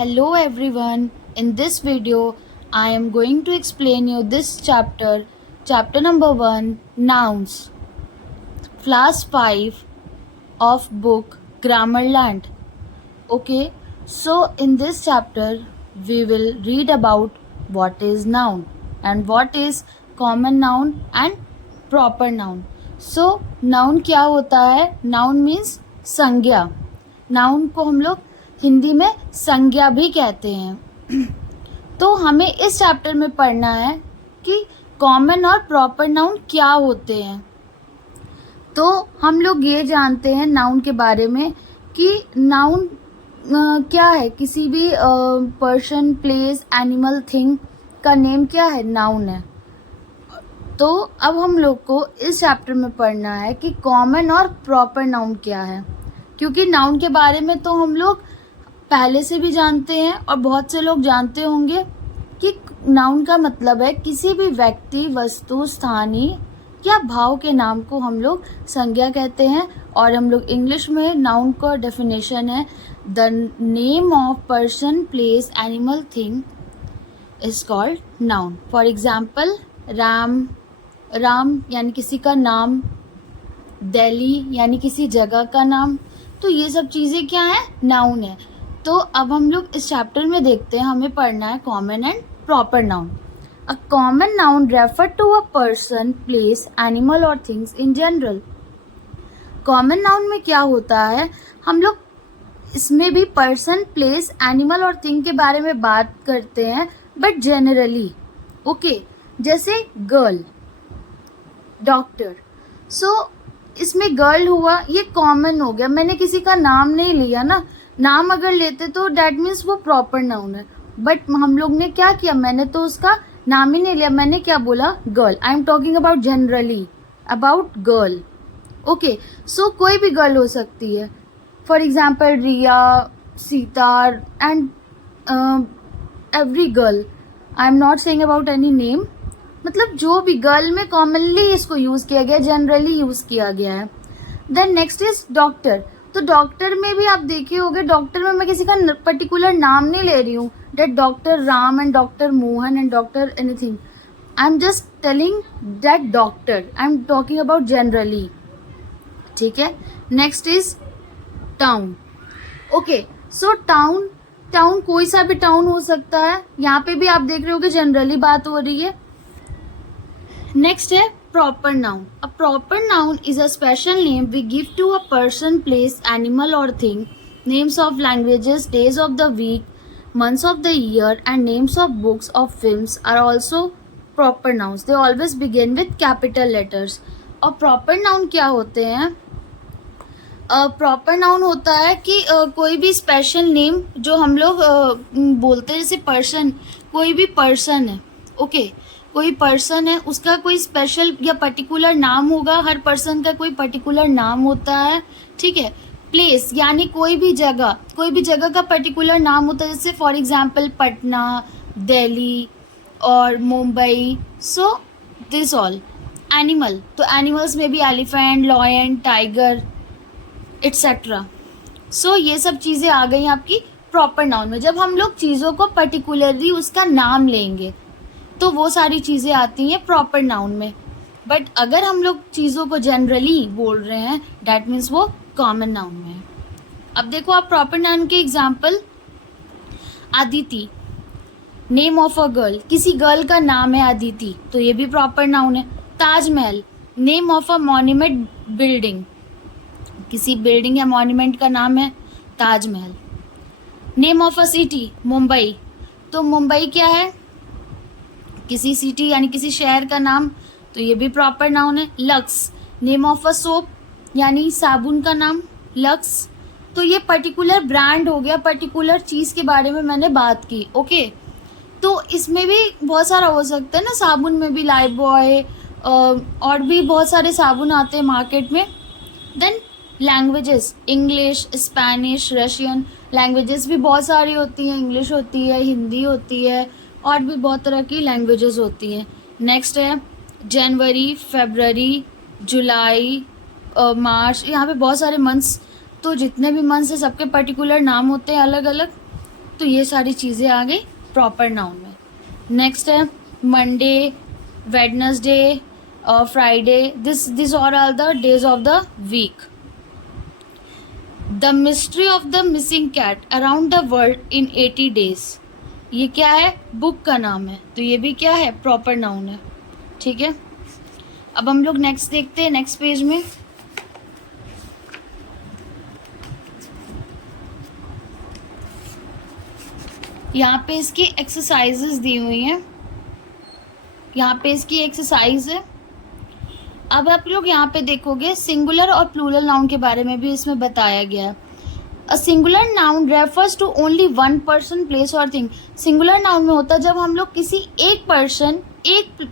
Hello everyone. In this video, I am going to explain you this chapter number 1, nouns, class 5 of book Grammarland. Okay, so in this chapter, we will read about what is noun and what is common noun and proper noun. So noun क्या होता है? Noun means संज्ञा. Noun को हम लोग हिंदी में संज्ञा भी कहते हैं. तो हमें इस चैप्टर में पढ़ना है कि कॉमन और प्रॉपर नाउन क्या होते हैं. तो हम लोग ये जानते हैं नाउन के बारे में कि नाउन क्या है. किसी भी पर्सन, प्लेस, एनिमल, थिंग का नेम क्या है? नाउन है. तो अब हम लोग को इस चैप्टर में पढ़ना है कि कॉमन और प्रॉपर नाउन क्या है, क्योंकि नाउन के बारे में तो हम लोग पहले से भी जानते हैं और बहुत से लोग जानते होंगे कि नाउन का मतलब है किसी भी व्यक्ति, वस्तु, स्थानीय या भाव के नाम को हम लोग संज्ञा कहते हैं. और हम लोग इंग्लिश में नाउन का डेफिनेशन है the name of person, place, animal, thing is called noun. For example Ram यानी किसी का नाम, दिल्ली यानी किसी जगह का नाम. तो ये सब चीज़ें क्या है? नाउन है. तो अब हम लोग इस चैप्टर में देखते हैं, हमें पढ़ना है common and proper noun. A common noun refer to a person, place, animal और things in general. Common noun में क्या होता है? हम लोग इसमें भी पर्सन, प्लेस, एनिमल और थिंग के बारे में बात करते हैं, बट जनरली. ओके, जैसे गर्ल, डॉक्टर. सो इसमें गर्ल हुआ, ये कॉमन हो गया. मैंने किसी का नाम नहीं लिया ना. नाम अगर लेते तो डैट मीन्स वो प्रॉपर नाउन है, बट हम लोग ने क्या किया? मैंने तो उसका नाम ही नहीं लिया. मैंने क्या बोला? Girl. I am talking about generally about girl. Okay, so कोई भी गर्ल हो सकती है. For example Riya, Sita and every girl. I am not saying about any name. मतलब जो भी गर्ल में कॉमनली इसको यूज़ किया गया, जनरली यूज़ किया गया है. Then next is doctor. तो डॉक्टर में भी आप देखे होंगे, डॉक्टर में मैं किसी का पर्टिकुलर नाम नहीं ले रही हूँ, that doctor Ram and doctor Mohan and doctor anything. I am just telling that doctor. I am talking about generally. ठीक है. Next is town. Okay, so town कोई सा भी टाउन हो सकता है. यहाँ पे भी आप देख रहे हो कि जनरली बात हो रही है. नेक्स्ट है proper noun. A proper noun is a special name we give to a person, place, animal और thing. Names of languages, days of the week, months of the year and names of books of films are also proper nouns. They always begin with capital letters. और proper noun क्या होते हैं? Proper noun होता है कि कोई भी special name जो हम लोग बोलते हैं, जैसे पर्सन, कोई भी पर्सन है. ओके, कोई पर्सन है, उसका कोई स्पेशल या पर्टिकुलर नाम होगा. हर पर्सन का कोई पर्टिकुलर नाम होता है. ठीक है. प्लेस यानी कोई भी जगह का पर्टिकुलर नाम होता है, जैसे फॉर एग्जांपल पटना, दिल्ली और Mumbai. So this all. Animal, तो एनिमल्स में भी एलिफेंट, लॉयन, टाइगर एट्सेट्रा. सो ये सब चीज़ें आ गई आपकी प्रॉपर नाउन में. जब हम लोग चीज़ों को पर्टिकुलरली उसका नाम लेंगे तो वो सारी चीज़ें आती हैं प्रॉपर नाउन में. बट अगर हम लोग चीज़ों को जनरली बोल रहे हैं, डैट मीन्स वो कॉमन नाउन में है. अब देखो आप प्रॉपर नाउन के example. Aditi, name of a girl. किसी गर्ल का नाम है अदिति, तो ये भी प्रॉपर नाउन है. Taj Mahal, name of a monument building. किसी बिल्डिंग या मॉन्यूमेंट का नाम है Taj Mahal. Name of a city, Mumbai. तो मुंबई क्या है? किसी सिटी यानी किसी शहर का नाम, तो ये भी प्रॉपर नाउन है. Lux, name of a soap यानी साबुन का नाम लक्स. तो ये पर्टिकुलर ब्रांड हो गया, पर्टिकुलर चीज़ के बारे में मैंने बात की. ओके, तो इसमें भी बहुत सारा हो सकता है ना. साबुन में भी लाइफ बॉय और भी बहुत सारे साबुन आते हैं मार्केट में. Then languages, English, Spanish, Russian. Languages भी बहुत सारी होती हैं. इंग्लिश होती है, हिंदी होती है, और भी बहुत तरह की लैंग्वेजेस होती हैं. नेक्स्ट है जनवरी, फरवरी, जुलाई, मार्च. यहाँ पे बहुत सारे मंथ्स. तो जितने भी मंथ्स हैं सबके पर्टिकुलर नाम होते हैं अलग अलग. तो ये सारी चीज़ें आ गई प्रॉपर नाउन में। नेक्स्ट है Monday, Wednesday, Friday, this are all the days of the week. The mystery of the missing cat around the world in 80 days, ये क्या है? बुक का नाम है, तो ये भी क्या है? प्रॉपर नाउन है। ठीक है, अब हम लोग नेक्स्ट देखते हैं, नेक्स्ट पेज में। यहाँ पे इसकी एक्सरसाइजेस दी हुई हैं, यहाँ पे इसकी एक्सरसाइज है। अब आप लोग यहाँ पे देखोगे सिंगुलर और प्लूरल नाउन के बारे में भी इसमें बताया गया है। A singular noun refers to only one person, place और थिंग। सिंगुलर नाउन में होता है जब हम लोग किसी एक पर्सन, एक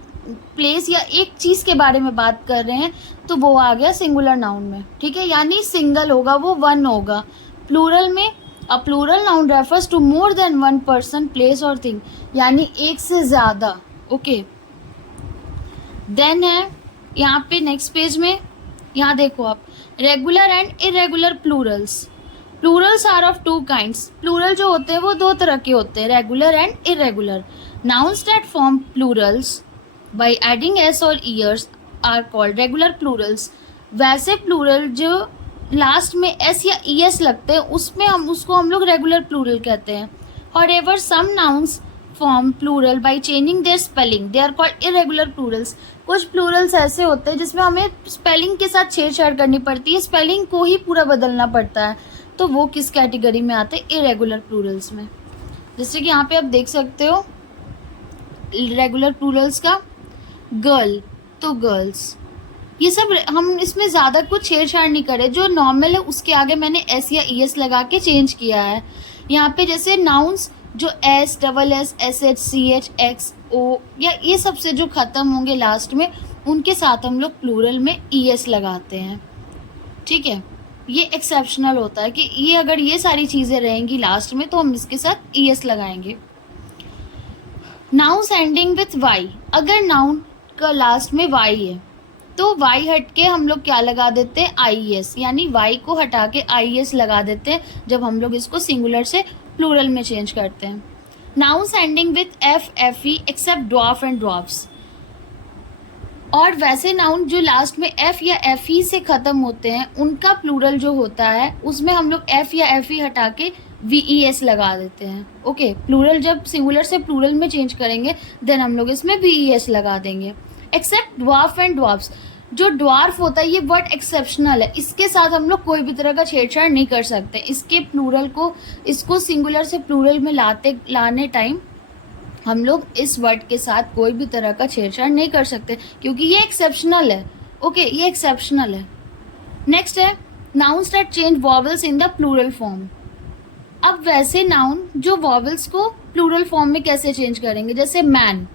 प्लेस या एक चीज़ के बारे में बात कर रहे हैं, तो वो आ गया सिंगुलर नाउन में। ठीक है, यानी सिंगल होगा, वो वन होगा। प्लूरल में a plural noun refers to more than one person, place और थिंग, यानी एक से ज़्यादा। ओके, देन है यहाँ पे नेक्स्ट पेज में, यहाँ देखो आप, regular and irregular plurals. Plurals are of two kinds. Plural जो होते हैं वो दो तरह के होते हैं, regular and irregular. Nouns that form plurals by adding S or ES are called regular plurals. वैसे प्लूरल जो लास्ट में एस या ई एस लगते हैं, उसमें उसको हम लोग रेगुलर प्लूरल कहते हैं। However, some nouns form plural by changing their spelling. They are called irregular plurals. कुछ प्लूरल्स ऐसे होते हैं जिसमें हमें स्पेलिंग के साथ छेड़छाड़ करनी पड़ती है, स्पेलिंग को ही पूरा बदलना पड़ता है, तो वो किस कैटेगरी में आते हैं? इरेगुलर प्लूरल्स में। जैसे कि यहाँ पे आप देख सकते हो रेगुलर प्लूरल्स का, गर्ल तो गर्ल्स, ये सब हम इसमें ज़्यादा कुछ छेड़छाड़ नहीं करे, जो नॉर्मल है उसके आगे मैंने एस या ई एस लगा के चेंज किया है। यहाँ पे जैसे नाउन्स जो S, double S, S H, C H, X, O या ये सब से जो ख़त्म होंगे लास्ट में, उनके साथ हम लोग प्लूरल में ई एस लगाते हैं। ठीक है, ये एक्सेप्शनल होता है कि ये अगर ये सारी चीज़ें रहेंगी लास्ट में तो हम इसके साथ ई एस लगाएंगे। नाउन्स एंडिंग विथ वाई, अगर नाउन का लास्ट में वाई है तो वाई हट के हम लोग क्या लगा देते हैं? आई एस, यानी वाई को हटा के आई एस लगा देते हैं जब हम लोग इसको सिंगुलर से प्लूरल में चेंज करते हैं। Nouns ending with f, f e except dwarf and dwarfs. और वैसे नाउन जो लास्ट में एफ या एफ ई से ख़त्म होते हैं, उनका प्लूरल जो होता है उसमें हम लोग एफ या एफ ई हटा के वी ई एस लगा देते हैं। ओके, प्लूरल जब सिंगुलर से प्लूरल में चेंज करेंगे देन हम लोग इसमें वी ई एस लगा देंगे। एक्सेप्ट ड्वार्फ एंड ड्वार्फ्स, जो ड्वार्फ होता है ये वर्ड एक्सेप्शनल है, इसके साथ हम लोग कोई भी तरह का छेड़छाड़ नहीं कर सकते। इसके प्लूरल को, इसको सिंगुलर से प्लूरल में लाने टाइम हम लोग इस वर्ड के साथ कोई भी तरह का छेड़छाड़ नहीं कर सकते, क्योंकि ये एक्सेप्शनल है। ओके, ये एक्सेप्शनल है। नेक्स्ट है nouns that change vowels in the plural form. अब वैसे नाउन जो वॉवल्स को प्लूरल फॉर्म में कैसे चेंज करेंगे, जैसे मैन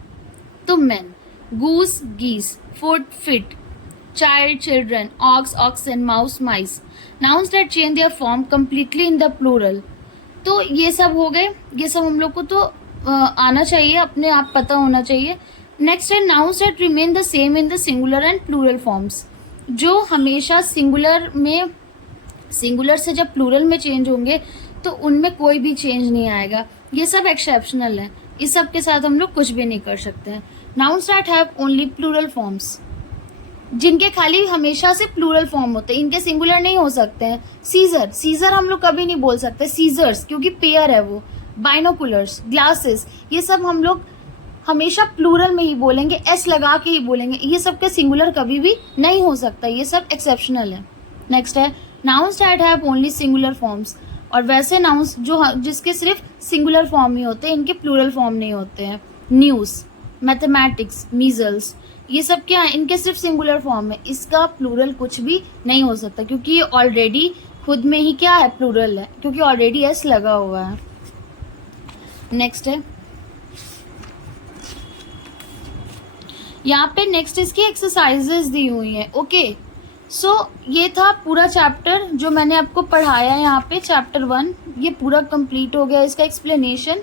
तो मैन, गूस गीस, foot fit, child children, ox oxen, mouse mice. Nouns that change their form completely in the plural. तो ये सब हो गए, ये सब हम लोग को तो आना चाहिए, अपने आप पता होना चाहिए। नेक्स्ट है nouns that remain the same in the singular and plural forms, जो हमेशा सिंगुलर से जब प्लूरल में चेंज होंगे तो उनमें कोई भी चेंज नहीं आएगा। ये सब एक्सेप्शनल है, इस सब के साथ हम लोग कुछ भी नहीं कर सकते हैं। Nouns that have only plural forms, जिनके खाली हमेशा से प्लूरल फॉर्म होते हैं, इनके सिंगुलर नहीं हो सकते हैं। सीजर, सीजर हम लोग कभी नहीं बोल सकते सीजर्स, क्योंकि पेयर है वो। बाइनोकुलर्स, ग्लासेस, ये सब हम लोग हमेशा प्लूरल में ही बोलेंगे, एस लगा के ही बोलेंगे, ये सब के सिंगुलर कभी भी नहीं हो सकता, ये सब एक्सेप्शनल है। नेक्स्ट है nouns that have only singular forms, और वैसे नाउन्स जिसके सिर्फ सिंगुलर फॉर्म ही होते हैं, इनके प्लूरल फॉर्म नहीं होते हैं। न्यूज़, मैथमेटिक्स, मीजल्स, ये सब क्या है? इनके सिर्फ सिंगुलर फॉर्म है, इसका प्लूरल कुछ भी नहीं हो सकता, क्योंकि ये ऑलरेडी खुद में ही क्या है? प्लूरल है, क्योंकि ऑलरेडी एस लगा हुआ है। नेक्स्ट है यहाँ पे नेक्स्ट इसकी एक्सरसाइजेस दी हुई हैं। ओके, सो ये था पूरा चैप्टर जो मैंने आपको पढ़ाया यहाँ पे, चैप्टर 1 ये पूरा कंप्लीट हो गया, इसका एक्सप्लेनेशन।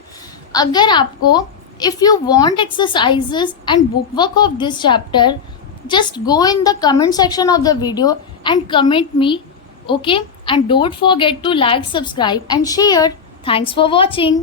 अगर आपको if you want exercises and bookwork of this chapter, just go in the comment section of the video and comment me, okay? And don't forget to like, subscribe and share. Thanks for watching.